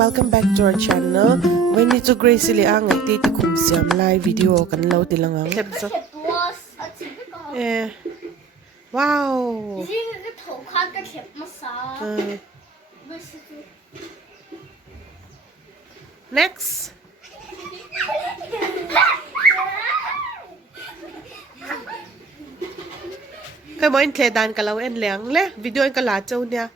welcome back to our channel. When you to Gracie Liang, I take the siamlai video kan lau tilangang. Wow. Next. Cái mỗi anh thề đàn cả lau anh liang le video anh cả lá châu nha.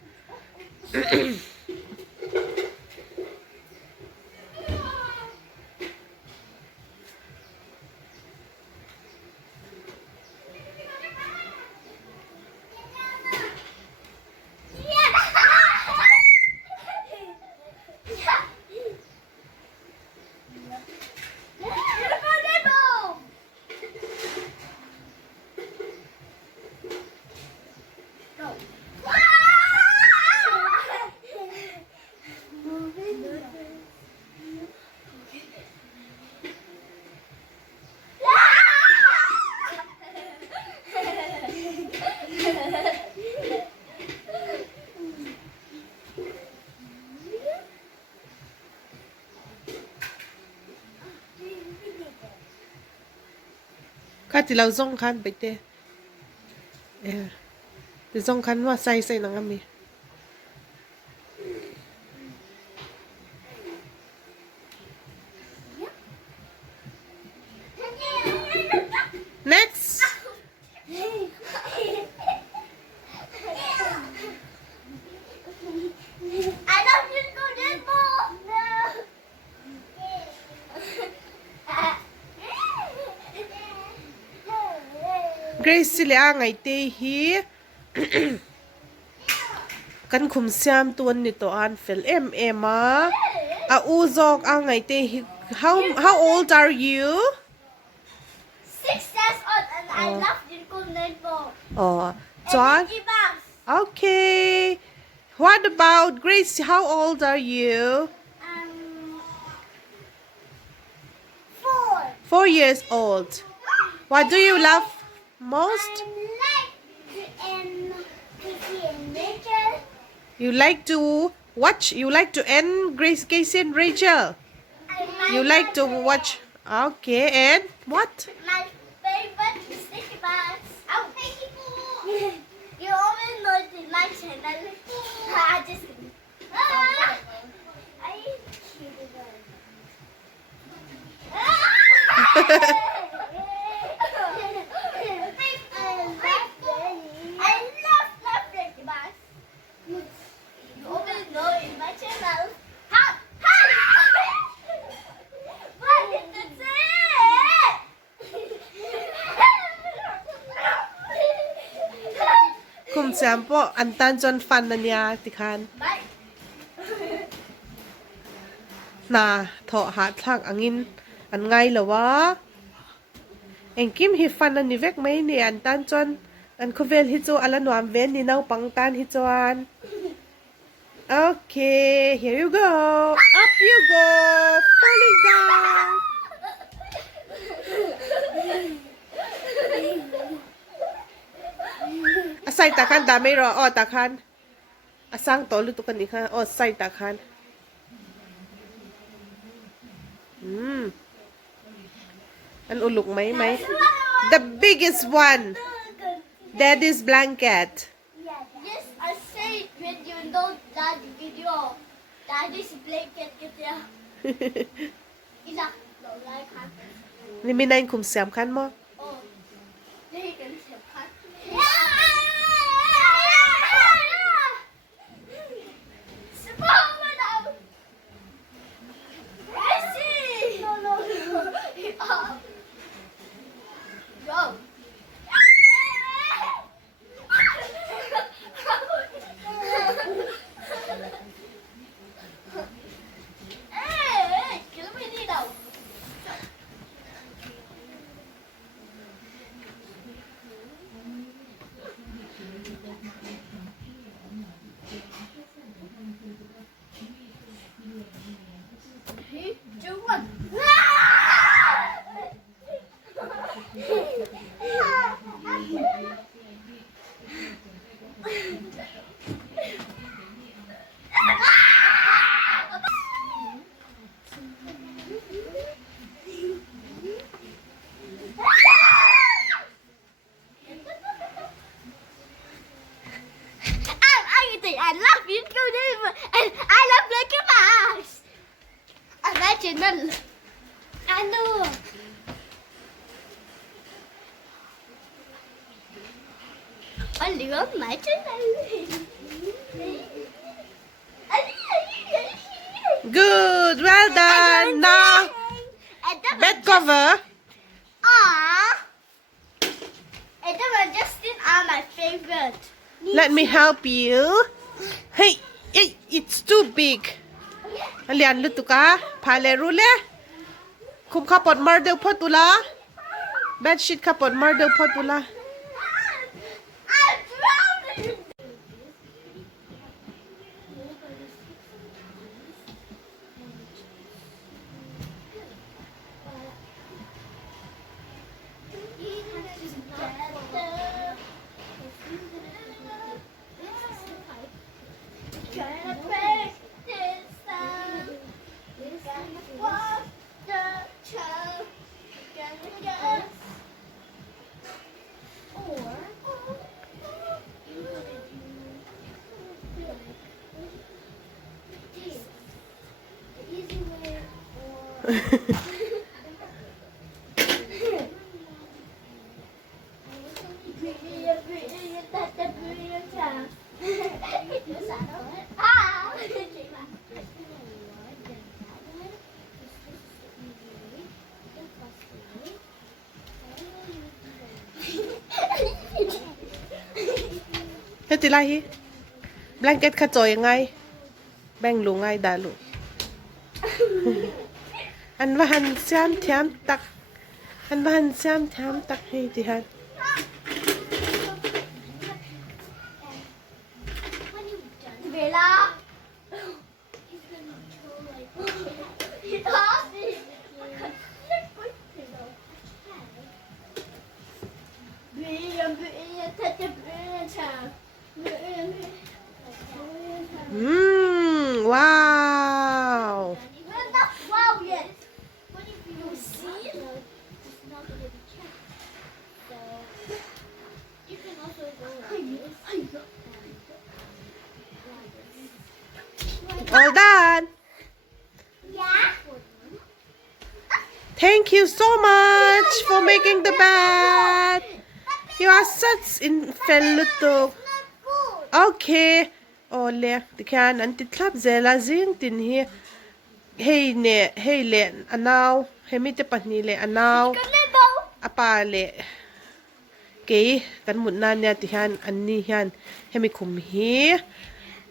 Cái thì lâu zong khăn bịch tê, thì zong khănว่าใส่นังมีnext Gracie Liang ngày tê hi kan khum siam tuan ni to an fel em a u zok a ngày tê hi how old are you 6 years old and I love Jingle Netball. John okay what about Grace how old are you 4 years old what do you love most you like to watch you like to end Grace Casey and Rachel you like to watch okay and what My favorite is sticky bugs. Oh, thank you. You always know it's my channel. I just I love sticky bugs. You always know it's my channel. What did you say? khum siam po an tan chon fan na nya tikhan Bye. na tho ha thak angin an ngai lawa eng kim hi fan ani vek mai ni an tan chon an khovel hi chu ala nuam ven ni nau pang tan hi chuan okay here you go up you go falling down asai takan da mai ro o takan asang to lu tu kan ni kha o sai takan an uluk mai the biggest one daddy's blanket Yes, I say when you know that video, daddy's blanket get there. Is that like that? นี่มีนายคุมเสียมคันมั้ง Oh, they can say cut. Go. channel. Ano? Only on my channel. Good, well done. Now, bed cover. And the Justin are my favorite. Let me help you. Hey, hey, it's too big. Alian lutu ka? Pale rule. Kum kapot mardel potula. Bed sheet kapot mardel potula. I'm drowning. Gonna break this down. Gonna walk the trail. Gonna guess. Or you gonna do like this. The easy way or brilliant, that's a brilliant child. Thế thì lại hi. Blanket khá trồi ngay. Bang lù ngay đà lù. Anh và hắn xem thiam tắc. Anh và hắn xem thiam tắc hay thì hắn. Bella. Wow. We're not wow yet. What if you see? It's not gonna be checked. So you can also go like this. All done. Yeah. Thank you so much for making the bed. You are such in fellow. Not good. Okay. Ole, the can anti club zela zing tin here. Hey ne, hey le, anaw, hemite patni le anaw, apale. Okay, kan muna niya tihan ani yan. Hemi kumhi.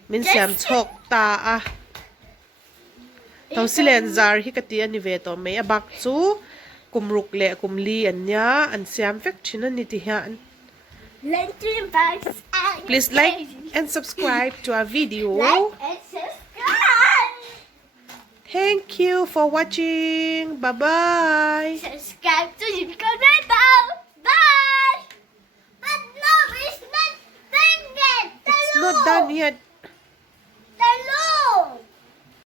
Min siam chok ta a. Tau silen zar hi katia ni veto may abak chu kumruk le kumli anya an siam fek china ni tihan. Please like and subscribe to our video. Like and subscribe. Thank you for watching. Bye bye. Subscribe to the channel. Bye. But no, it's not done yet. It's not done yet. The loop.